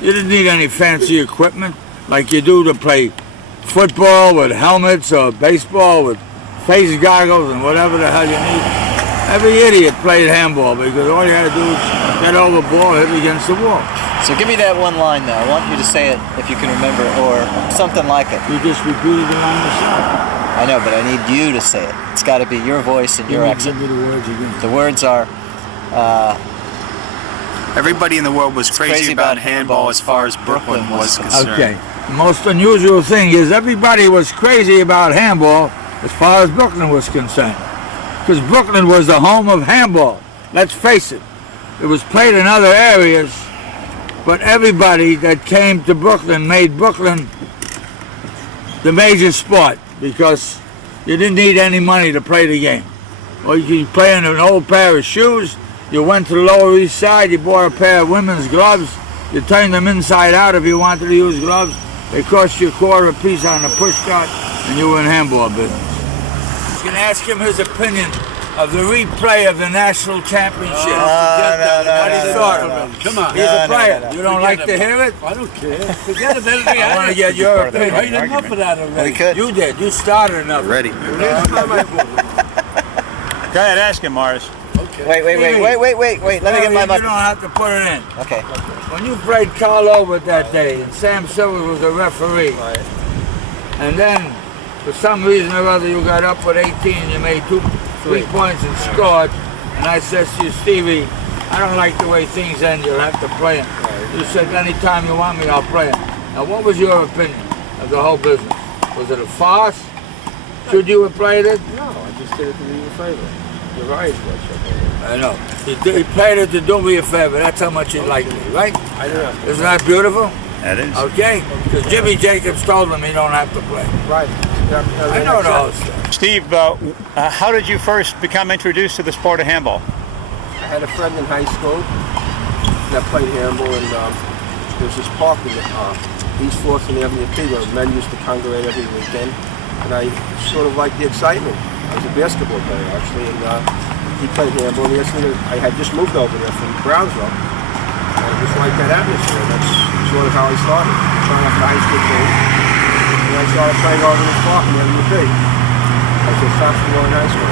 You didn't need any fancy equipment like you do to play football with helmets or baseball with face goggles and whatever the hell you need. Every idiot played handball because all you had to do was get over the ball, hit it against the wall. So give me that one line though. I want you to say it if you can remember, or something like it. You just repeated it on yourself. I know, but I need you to say it. It's got to be your voice and your accent. Give me the words again. The words are... Everybody in the world was crazy about handball as far as Brooklyn was concerned. Okay. The most unusual thing is everybody was crazy about handball as far as Brooklyn was concerned. Because Brooklyn was the home of handball. Let's face it. It was played in other areas, but everybody that came to Brooklyn made Brooklyn the major sport because you didn't need any money to play the game. Or you could play in an old pair of shoes. You went to the Lower East Side, you bought a pair of women's gloves, you turned them inside out if you wanted to use gloves. They cost you a quarter a piece on the push cart, and you were in handball business. You can ask him his opinion of the replay of the national championship. No. Come on. He's a player. You don't like to hear it? I don't care. Forget about it. I want to get your I opinion. made enough of that already. We could. You did. You started enough. Ready. Go ahead, ask him, Morris. Okay. Wait. Let me get my You mic. don't have to put it in. Okay. When you played Carl Over that day, and Sam Silver was a referee, and then for some reason or other you got up with 18, you made 3 points and scored, and I said to you, Stevie, I don't like the way things end, you'll have to play them. You said, anytime you want me, I'll play them. Now, what was your opinion of the whole business? Was it a farce? Should you have played it? No, I just did it to do you a favor. Your eyes watch. I know. He played it to do me a favor. That's how much he liked me, right? I don't have to. Isn't that beautiful? That is. Okay? Because Jimmy Jacobs told him he don't have to play. Right. I know the whole stuff. Steve, how did you first become introduced to the sport of handball? I had a friend in high school that played handball, and there was this park in East 4th and Avenue P where men used to congregate every weekend, and I sort of liked the excitement. I was a basketball player, actually, and he played handball, and I had just moved over there from Brownsville. I just liked that atmosphere. That's sort of how I started. Trying out for the high school team, and I started playing over in this park in Avenue P. I was a sophomore in high school.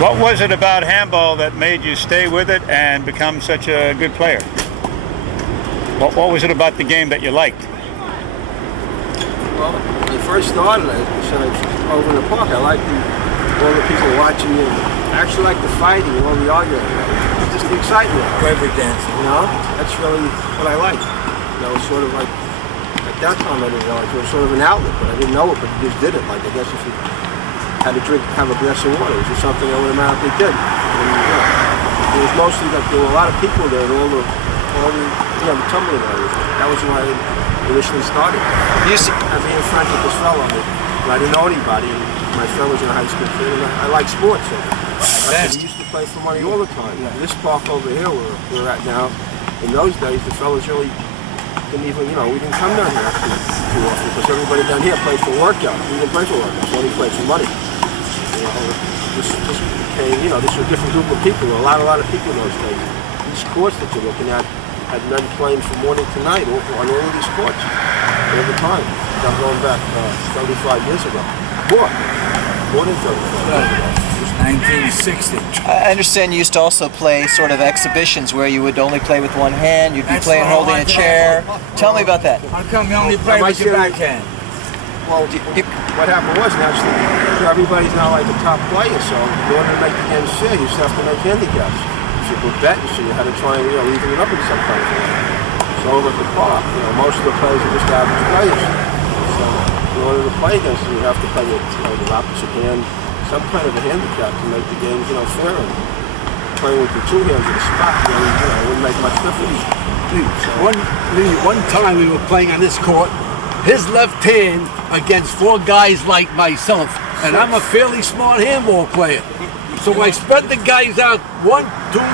What was it about handball that made you stay with it and become such a good player? What was it about the game that you liked? Well, when I first started, I said I was over in the park. I liked all the people watching you. I actually liked the fighting and all the arguing. Just the excitement. Perfect dancing. You know, that's really what I liked. You know, it's sort of like, at that time I didn't know it. It was sort of an outlet, but I didn't know it, but you just did it. Like, I guess if you had to have a glass of water, it was just something I automatically did. And, you know, it was mostly that there were a lot of people there, all the the tumbling areas. That was why I initially started. I being friends with this fellow, I didn't know anybody, and my friend was in a high school kid, and I like sports. So we used to play for money all the time. This park over here where we're at now, in those days, the fellas really didn't even, we didn't come down here too often, because everybody down here played for workout. We didn't play for workout, so we played for money. This became, this was a different group of people. There were a lot of people in those days. These courts that you're looking at had men playing from morning to night on all of these courts all the time. I'm going back 35 years ago. More than 35 years ago. 1960. I understand you used to also play sort of exhibitions where you would only play with one hand, you'd be playing holding a chair. Tell me about that. How come you only play with your backhand? Well, what happened was, naturally, everybody's now like a top player, so in order to make the game fair, you just have to make handicaps. If you put bet, so you had to try and even it up in some kind of way. So over at the park, most of the players are just average players. So in order to play against them, you have to play with the opposite hand, some kind of a handicap to make the games fair. And playing with the two hands in a spot, it wouldn't make much difference. One time we were playing on this court, his left hand against 4 guys like myself, and I'm a fairly smart handball player. So I spread the guys out 1, 2, 3,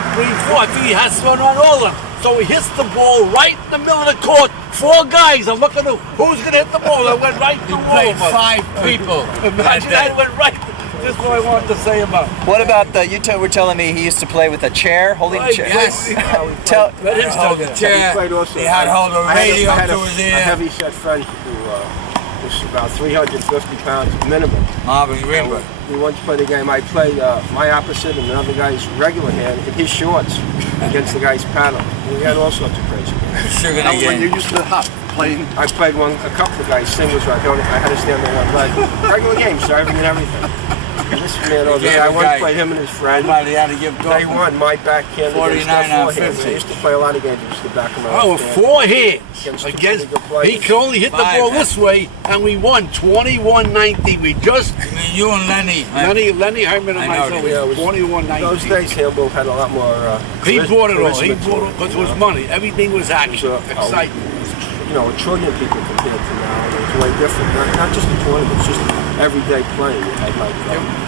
4. I think he has to run on all of them. So he hits the ball right in the middle of the court. 4 guys. I'm looking at who's going to hit the ball. I went right through all of them. 5 people. Imagine that went right. This is what I wanted to say about it. What about the? Were telling me he used to play with a chair, holding a chair. Yes. Tell. Let him Hold the tell chair. He played also. He had hold the radio I had to a his a ear. heavy set friend who was about 350 pounds minimum. Marvin Greenberg. We once played a game. I played my opposite and another guy's regular hand in his shorts against the guy's paddle. We had all sorts of crazy games. Sugar That was when you again. used to hop playing. I played a couple of guys singles where I had to stand on one leg. Regular games, serving and everything. And this man over there, I once played him and his friend. Somebody had to give Day one, my backhand 49 against out of their forehand. 50. I used to play a lot of games against the back of my Oh, left hand. 4 hands Against the against. pretty good players. He could only hit the Five, ball man. this way, and we won 21-19. We just I mean, you and Lenny. Lenny Herman and I know myself. that. Yeah, it was was- 21-19. Those days, Handball had a lot more. He bought it all. He charisma to bought it because it was money. Everything was action, excitement. You know, a trillion people compared to now. It was way different. Not just the tournaments, just everyday playing. You had like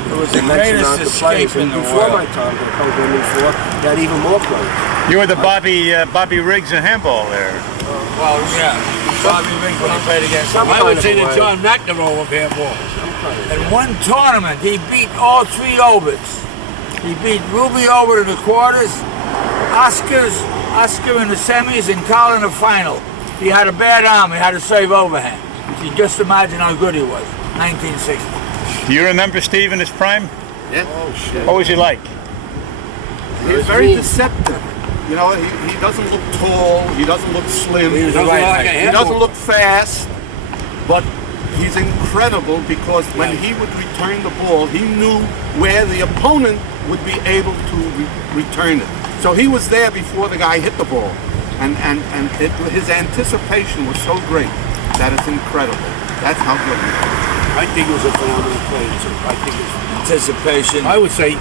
It was the immense greatest amount of escape players. in And the before world. my time, the couple of before, you had even more players. You were the Bobby Riggs of handball there. Well, yeah. Bobby Riggs when he played against Some him. I would kind of say a the way. John McEnroe of handball. In one tournament, he beat all 3 Oberts. He beat Ruby over to the quarters, Oscar in the semis, and Carl in the final. He had a bad arm. He had to save overhand. You just imagine how good he was. 1960. Do you remember Steve in his prime? Yeah. Oh, shit. What was he like? He's very deceptive. You know, he doesn't look tall. He doesn't look slim. He was Doesn't right look like height. a He handball. doesn't look fast, but he's incredible because when he would return the ball, he knew where the opponent would be able to return it. So he was there before the guy hit the ball, and his anticipation was so great that it's incredible. That's how good he was. I think it was a phenomenal play. I think it's. Anticipation. I would say,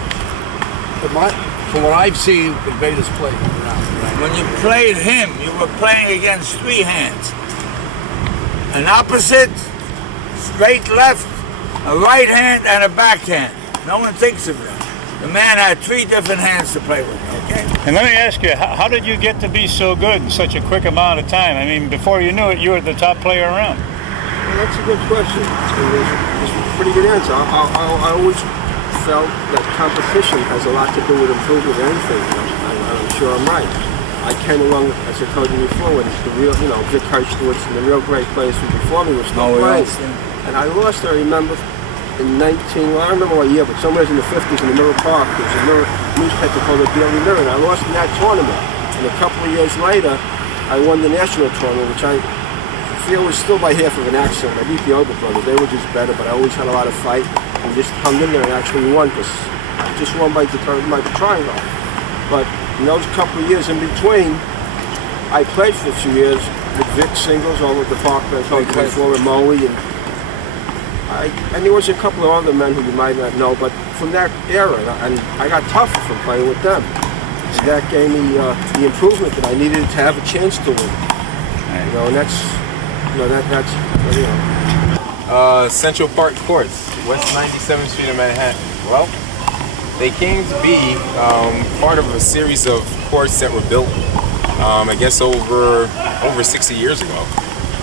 from what I've seen, the greatest play. When you played him, you were playing against 3 hands. An opposite, straight left, a right hand, and a backhand. No one thinks of that. The man had 3 different hands to play with, okay? And let me ask you, how did you get to be so good in such a quick amount of time? I mean, before you knew it, you were the top player around. Well, that's a good question. It's a pretty good answer. I always felt that competition has a lot to do with improvement in anything. I'm sure I'm right. I came along, as I told you before, when the real, Vic Hershkowitz and the real great players who before me were still playing. And I lost, I remember, in I don't remember what year, but somewhere in the 50s in the Mirror Park, there was a newspaper called the Daily Mirror, and I lost in that tournament. And a couple of years later, I won the national tournament, which I feel was still by half of an accident. I beat the Ober brothers. They were just better, but I always had a lot of fight and just hung in there and actually won because I just won by trying hard. But in those couple of years in between, I played for a few years with Vic singles all over the park that I told you before, with Moe, and there was a couple of other men who you might not know, but from that era, and I got tougher from playing with them. So that gave me the improvement that I needed to have a chance to win. And that's Central Park Courts, West 97th Street in Manhattan. Well, they came to be part of a series of courts that were built, I guess over 60 years ago,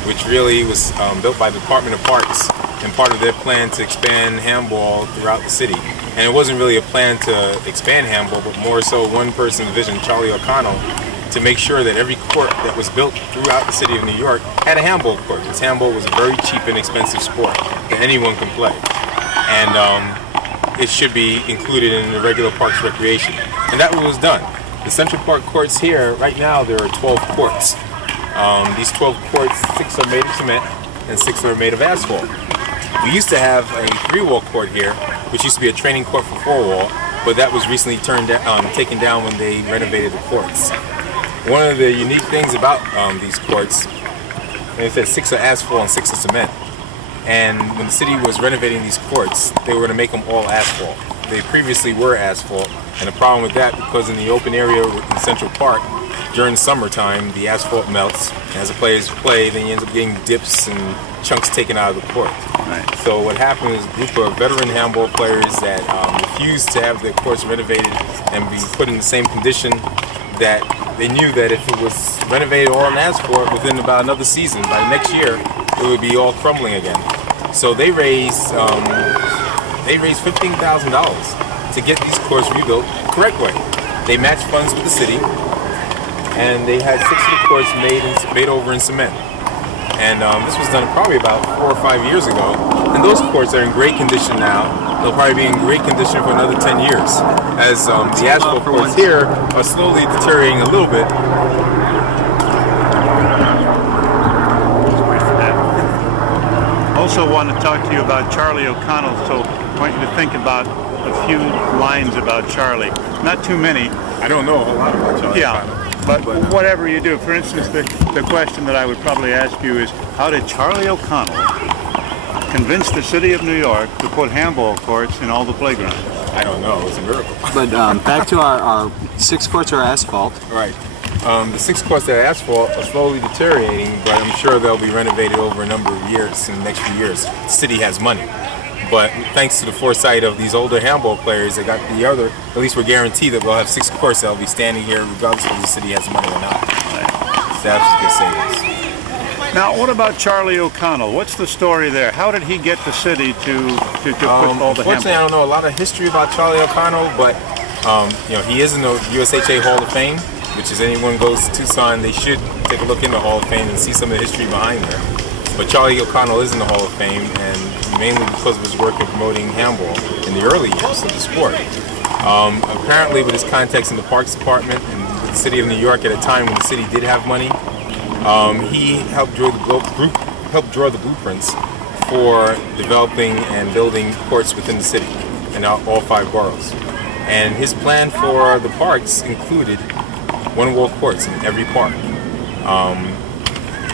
which really was built by the Department of Parks and part of their plan to expand handball throughout the city. And it wasn't really a plan to expand handball, but more so one person's vision, Charlie O'Connell, to make sure that every court that was built throughout the city of New York had a handball court, because handball was a very cheap and expensive sport that anyone can play. And it should be included in the regular parks recreation. And that was done. The Central Park courts here, right now, there are 12 courts. These 12 courts, 6 are made of cement and 6 are made of asphalt. We used to have a 3-wall court here, which used to be a training court for 4-wall, but that was recently taken down when they renovated the courts. One of the unique things about these courts, they said 6 are asphalt and 6 are cement. And when the city was renovating these courts, they were going to make them all asphalt. They previously were asphalt, and the problem with that, because in the open area in Central Park, during the summertime, the asphalt melts, and as the players play, then you end up getting dips and chunks taken out of the court. Right. So what happened is a group of veteran handball players that refused to have their courts renovated and be put in the same condition, that they knew that if it was renovated all in asphalt within about another season, by the next year, it would be all crumbling again. So they raised they raised $15,000 to get these courts rebuilt the correct way. They matched funds with the city, and they had 6 of the courts made over in cement. And this was done probably about 4 or 5 years ago. And those courts are in great condition now. They'll probably be in great condition for another 10 years. As the asphalt courts here are slowly deteriorating a little bit. Also want to talk to you about Charlie O'Connell, so I want you to think about a few lines about Charlie. Not too many. I don't know a whole lot about Charlie O'Connell. But whatever you do, for instance, the question that I would probably ask you is, how did Charlie O'Connell convince the city of New York to put handball courts in all the playgrounds? I don't know. It was a miracle. But back to our 6 courts are asphalt. Right. The 6 courts that are asphalt are slowly deteriorating, but I'm sure they'll be renovated over a number of years in the next few years. The city has money. But thanks to the foresight of these older handball players, they got the other, at least we're guaranteed that we'll have 6 courts that will be standing here regardless of if the city has money or not. So that's what they say this. Now, what about Charlie O'Connell? What's the story there? How did he get the city to put all the unfortunately, I don't know a lot of history about Charlie O'Connell, but he is in the USHAA Hall of Fame, which is anyone goes to Tucson, they should take a look in the Hall of Fame and see some of the history behind there. But Charlie O'Connell is in the Hall of Fame, and mainly because of his work in promoting handball in the early years of the sport. Apparently, with his contacts in the Parks Department and the city of New York at a time when the city did have money, he helped draw the blueprints for developing and building courts within the city in all 5 boroughs. And his plan for the parks included one-wall courts in every park.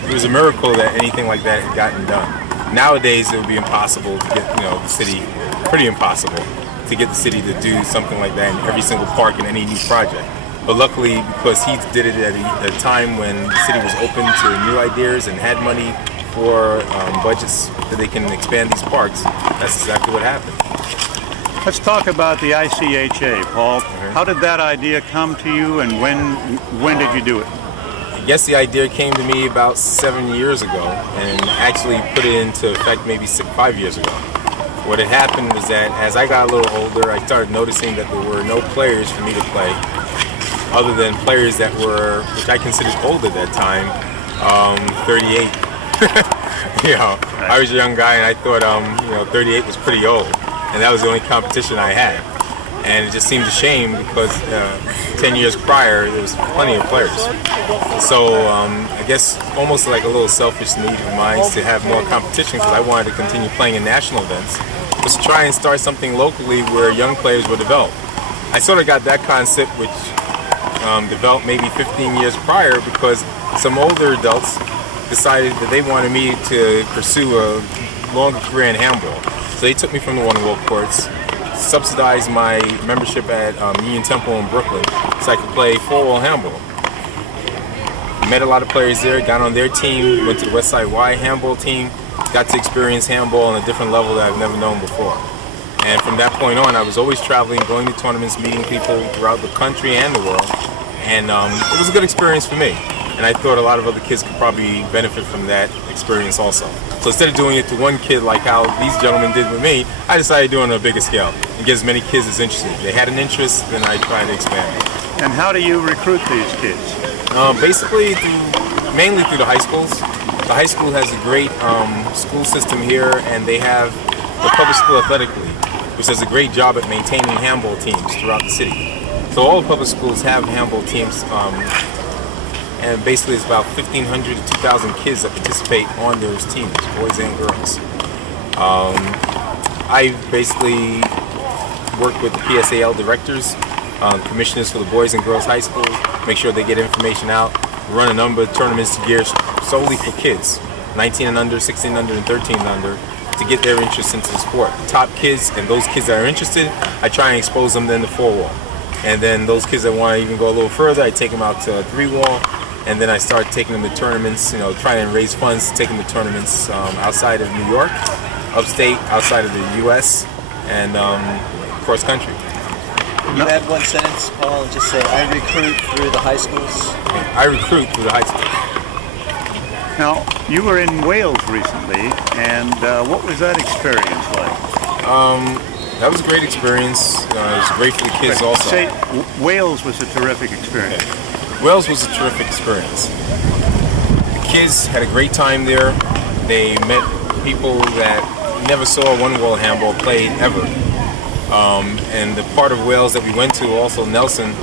It was a miracle that anything like that had gotten done. Nowadays, it would be impossible to get, the city, pretty impossible to get the city to do something like that in every single park in any new project. But luckily, because he did it at a time when the city was open to new ideas and had money for budgets that they can expand these parks, that's exactly what happened. Let's talk about the ICHA, Paul. How did that idea come to you, and when did you do it? I guess the idea came to me about 7 years ago, and actually put it into effect maybe 5 years ago. What had happened was that as I got a little older, I started noticing that there were no players for me to play, other than players that were, which I considered old at that time, 38. I was a young guy, and I thought, 38 was pretty old, and that was the only competition I had. And it just seemed a shame because 10 years prior, there was plenty of players. So I guess almost like a little selfish need of mine to have more competition, because I wanted to continue playing in national events, was to try and start something locally where young players were developed. I sort of got that concept, which developed maybe 15 years prior, because some older adults decided that they wanted me to pursue a longer career in handball. So they took me from the one-wall courts, subsidized my membership at Union Temple in Brooklyn so I could play 4-wall handball. Met a lot of players there, got on their team, went to the Westside Y handball team, got to experience handball on a different level that I've never known before. And from that point on, I was always traveling, going to tournaments, meeting people throughout the country and the world. And it was a good experience for me. And I thought a lot of other kids could probably benefit from that experience also. So instead of doing it to one kid like how these gentlemen did with me, I decided to do it on a bigger scale and get as many kids as interested. If they had an interest, then I tried to expand it. And how do you recruit these kids? Basically, mainly through the high schools. The high school has a great school system here, and they have the public school athletic league, which does a great job at maintaining handball teams throughout the city. So all the public schools have handball teams, and basically it's about 1,500 to 2,000 kids that participate on those teams, boys and girls. I basically work with the PSAL directors, commissioners for the boys and girls high schools, make sure they get information out, run a number of tournaments geared solely for kids, 19 and under, 16 and under, and 13 and under, to get their interest into the sport. The top kids and those kids that are interested, I try and expose them then to 4-wall. And then those kids that want to even go a little further, I take them out to 3-wall. And then I start taking them to tournaments, trying to raise funds to take them to tournaments outside of New York, upstate, outside of the U.S., and cross country. Can you add one sentence, Paul, and just say, I recruit through the high schools? I recruit through the high schools. Now, you were in Wales recently, and what was that experience like? That was a great experience. It was great for the kids also. Say, Wales was a terrific experience. Wales was a terrific experience. The kids had a great time there. They met people that never saw one-wall handball played ever. And the part of Wales that we went to, also Nelson,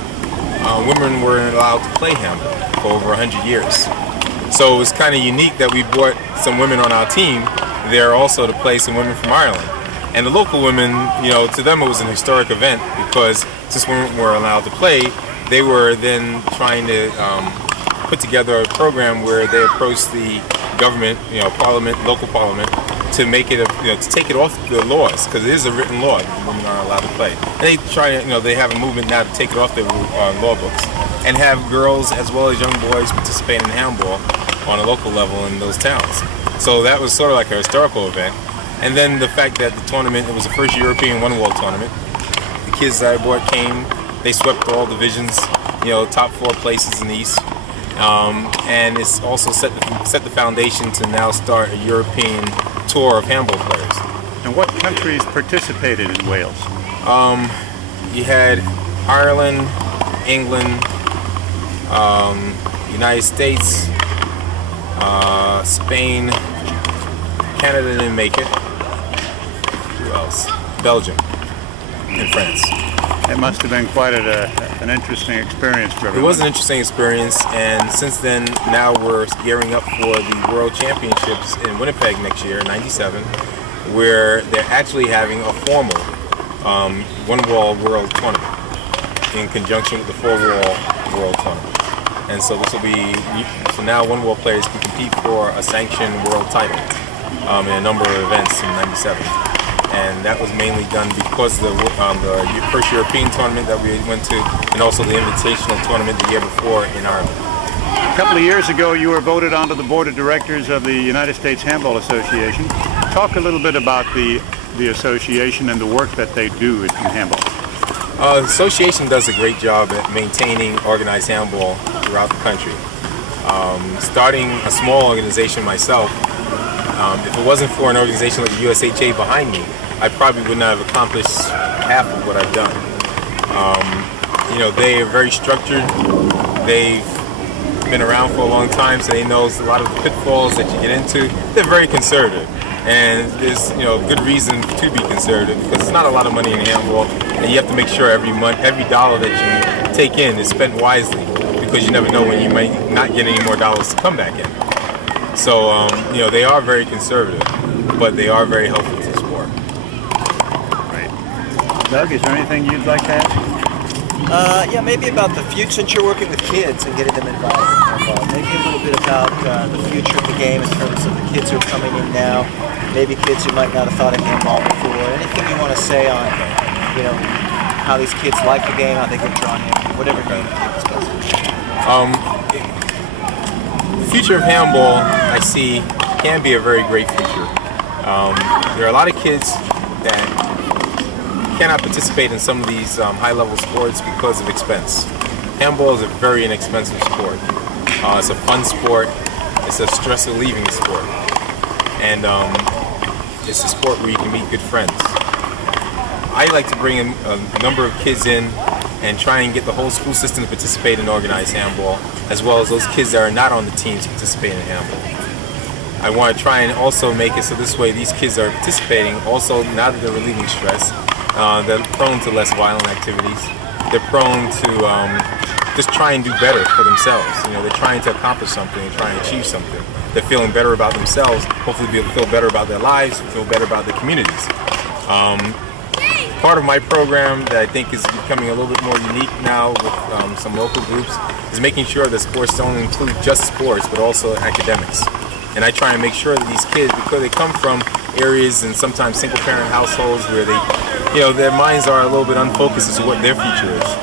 women weren't allowed to play handball for over 100 years. So it was kind of unique that we brought some women on our team there also to play some women from Ireland. And the local women, to them it was an historic event because since women were allowed to play, they were then trying to put together a program where they approached the government, parliament, local parliament, to make it, to take it off the laws, because it is a written law that women are allowed to play. And they try to, they have a movement now to take it off their law books and have girls as well as young boys participate in handball on a local level in those towns. So that was sort of like a historical event. And then the fact that the tournament, it was the first European one-wall tournament. The kids that I brought came, they swept all divisions, top 4 places in the East. And it's also set the foundation to now start a European tour of handball players. And what countries participated in Wales? You had Ireland, England, United States, Spain, Canada didn't make it. Who else? Belgium and France. It must have been quite an interesting experience for everyone. It was an interesting experience, and since then, now we're gearing up for the World Championships in Winnipeg next year, '97, where they're actually having a formal one-wall world tournament in conjunction with the four-wall world tournament. And so this will be, so now one-wall players can compete for a sanctioned world title in a number of events in '97. And that was mainly done because of the first European tournament that we went to, and also the invitational tournament the year before in Ireland. A couple of years ago, you were voted onto the board of directors of the United States Handball Association. Talk a little bit about the association and the work that they do in handball. The association does a great job at maintaining organized handball throughout the country. Starting a small organization myself, if it wasn't for an organization like the USHAA behind me, I probably would not have accomplished half of what I've done. They are very structured. They've been around for a long time, so they know a lot of the pitfalls that you get into. They're very conservative, and there's good reason to be conservative because there's not a lot of money in handball, and you have to make sure every month, every dollar that you take in is spent wisely because you never know when you might not get any more dollars to come back in. So, they are very conservative, but they are very helpful to the sport. Right. Doug, is there anything you'd like to ask? Yeah, maybe about the future, since you're working with kids and getting them involved in handball. Maybe a little bit about the future of the game in terms of the kids who are coming in now, maybe kids who might not have thought of handball before. Anything you want to say on, how these kids like the game, how they get drawn in, whatever game is best. The future of handball, I see, can be a very great future. There are a lot of kids that cannot participate in some of these high-level sports because of expense. Handball is a very inexpensive sport. It's a fun sport. It's a stress-relieving sport. And it's a sport where you can meet good friends. I like to bring a number of kids in and try and get the whole school system to participate in organized handball, as well as those kids that are not on the teams to participate in handball. I want to try and also make it so this way these kids that are participating, also now that they're relieving stress, they're prone to less violent activities. They're prone to just try and do better for themselves. They're trying to accomplish something, they're trying to achieve something. They're feeling better about themselves, hopefully be able to feel better about their lives, feel better about their communities. Part of my program that I think is becoming a little bit more unique now with some local groups is making sure that sports don't include just sports but also academics. And I try and make sure that these kids, because they come from areas and sometimes single parent households where they, their minds are a little bit unfocused as to what their future is.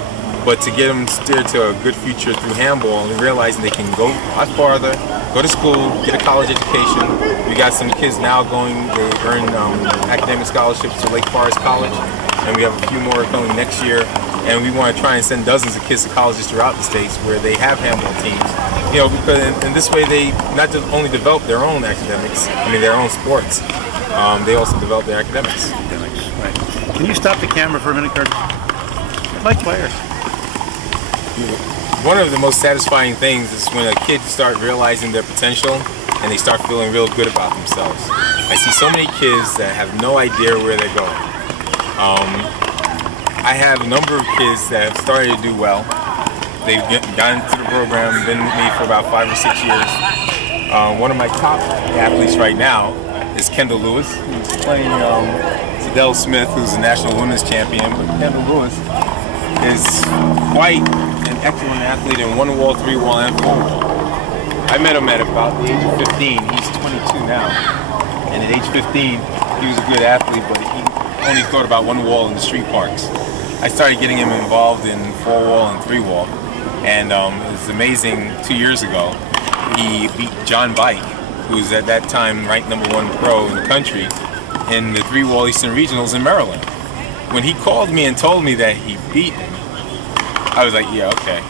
But to get them steered to a good future through handball and realizing they can go a lot farther, go to school, get a college education. We got some kids now they earn academic scholarships to Lake Forest College, and we have a few more coming next year. And we want to try and send dozens of kids to colleges throughout the states where they have handball teams. Because in this way they not just only develop their own academics, their own sports, they also develop their academics. Right. Can you stop the camera for a minute, Curtis? Like players. One of the most satisfying things is when a kid start realizing their potential and they start feeling real good about themselves. I see so many kids that have no idea where they're going. I have a number of kids that have started to do well. They've gotten into the program, been with me for about 5 or 6 years. One of my top athletes right now is Kendell Lewis, who's playing Sydell Smith, who's the national women's champion. But Kendell Lewis is quite an excellent athlete in one-wall, three-wall, and four-wall. I met him at about the age of 15. He's 22 now. And at age 15, he was a good athlete, but he only thought about one-wall in the street parks. I started getting him involved in four-wall and three-wall. And it was amazing, 2 years ago, he beat John Bike, who was at that time ranked #1 pro in the country, in the three-wall Eastern Regionals in Maryland. When he called me and told me that he beat him, I was like, yeah, okay.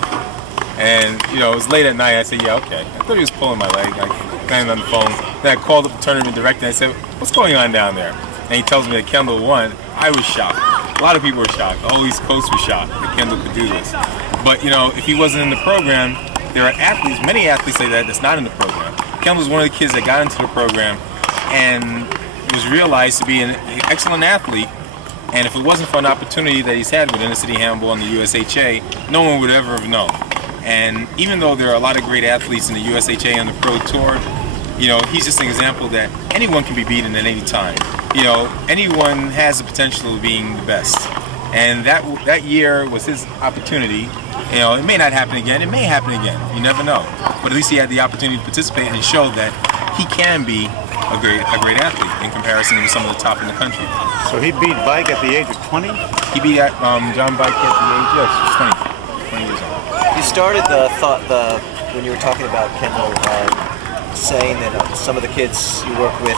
And, you know, it was late at night. I said, yeah, okay. I thought he was pulling my leg. I landed on the phone. Then I called up the tournament director and I said, what's going on down there? And he tells me that Kendell won. I was shocked. A lot of people were shocked. The whole East Coast was shocked that Kendell could do this. But, you know, if he wasn't in the program, there are athletes, many athletes like that that's not in the program. Kendell was one of the kids that got into the program and was realized to be an excellent athlete. And if it wasn't for an opportunity that he's had with Inner City Handball and the USHAA, no one would ever have known. And even though there are a lot of great athletes in the USHAA and the Pro Tour, you know, he's just an example that anyone can be beaten at any time. You know, anyone has the potential of being the best. And that year was his opportunity. You know, it may not happen again. It may happen again. You never know. But at least he had the opportunity to participate and show that he can be a great athlete in comparison to some of the top in the country. So he beat Bike at the age of 20? He beat John Bike at the age, yes, 20 years old. You started when you were talking about Kendell, saying that some of the kids you work with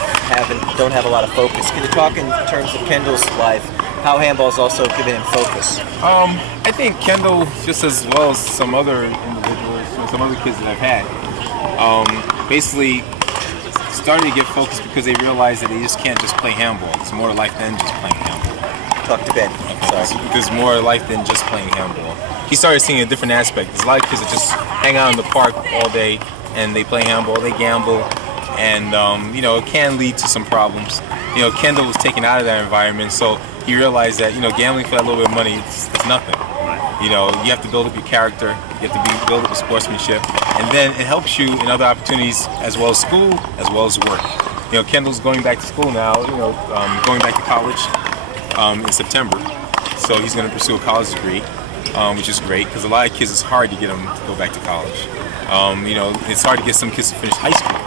don't have a lot of focus. Can you talk in terms of Kendall's life, how handball's also given him focus? I think Kendell, just as well as some other individuals, some other kids that I've had, basically started to get focused because they realized that they just can't just play handball. There's more to life than just playing handball. Talk to Ben. Okay. There's more to life than just playing handball. He started seeing a different aspect. There's a lot of kids that just hang out in the park all day and they play handball, they gamble, and you know, it can lead to some problems. You know, Kendell was taken out of that environment, so he realized that, you know, gambling for that little bit of money, it's nothing. You know, you have to build up your character, you have to build up your sportsmanship, and then it helps you in other opportunities as well as school, as well as work. You know, Kendall's going back to school now, you know, going back to college in September, so he's going to pursue a college degree, which is great, because a lot of kids, it's hard to get them to go back to college. You know, it's hard to get some kids to finish high school,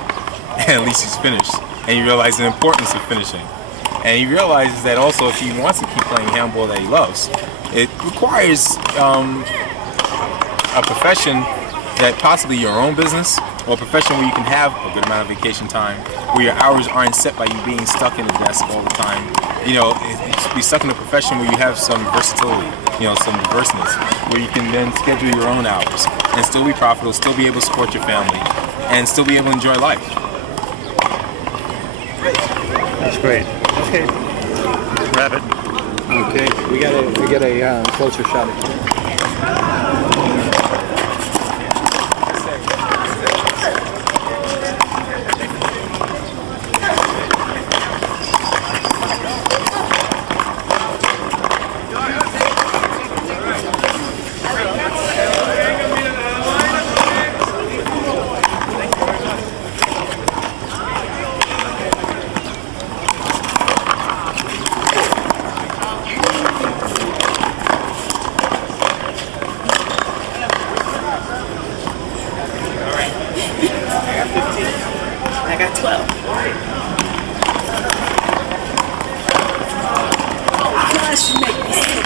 and at least he's finished, and you realize the importance of finishing. And he realizes that also if he wants to keep playing handball that he loves, it requires a profession that possibly your own business, or a profession where you can have a good amount of vacation time, where your hours aren't set by you being stuck in a desk all the time. You know, be stuck in a profession where you have some versatility, you know, some diverseness, where you can then schedule your own hours and still be profitable, still be able to support your family, and still be able to enjoy life. That's great. Okay. Rabbit. Okay, we get a closer shot at you. I got 12. Gosh, you make me sick.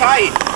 fight.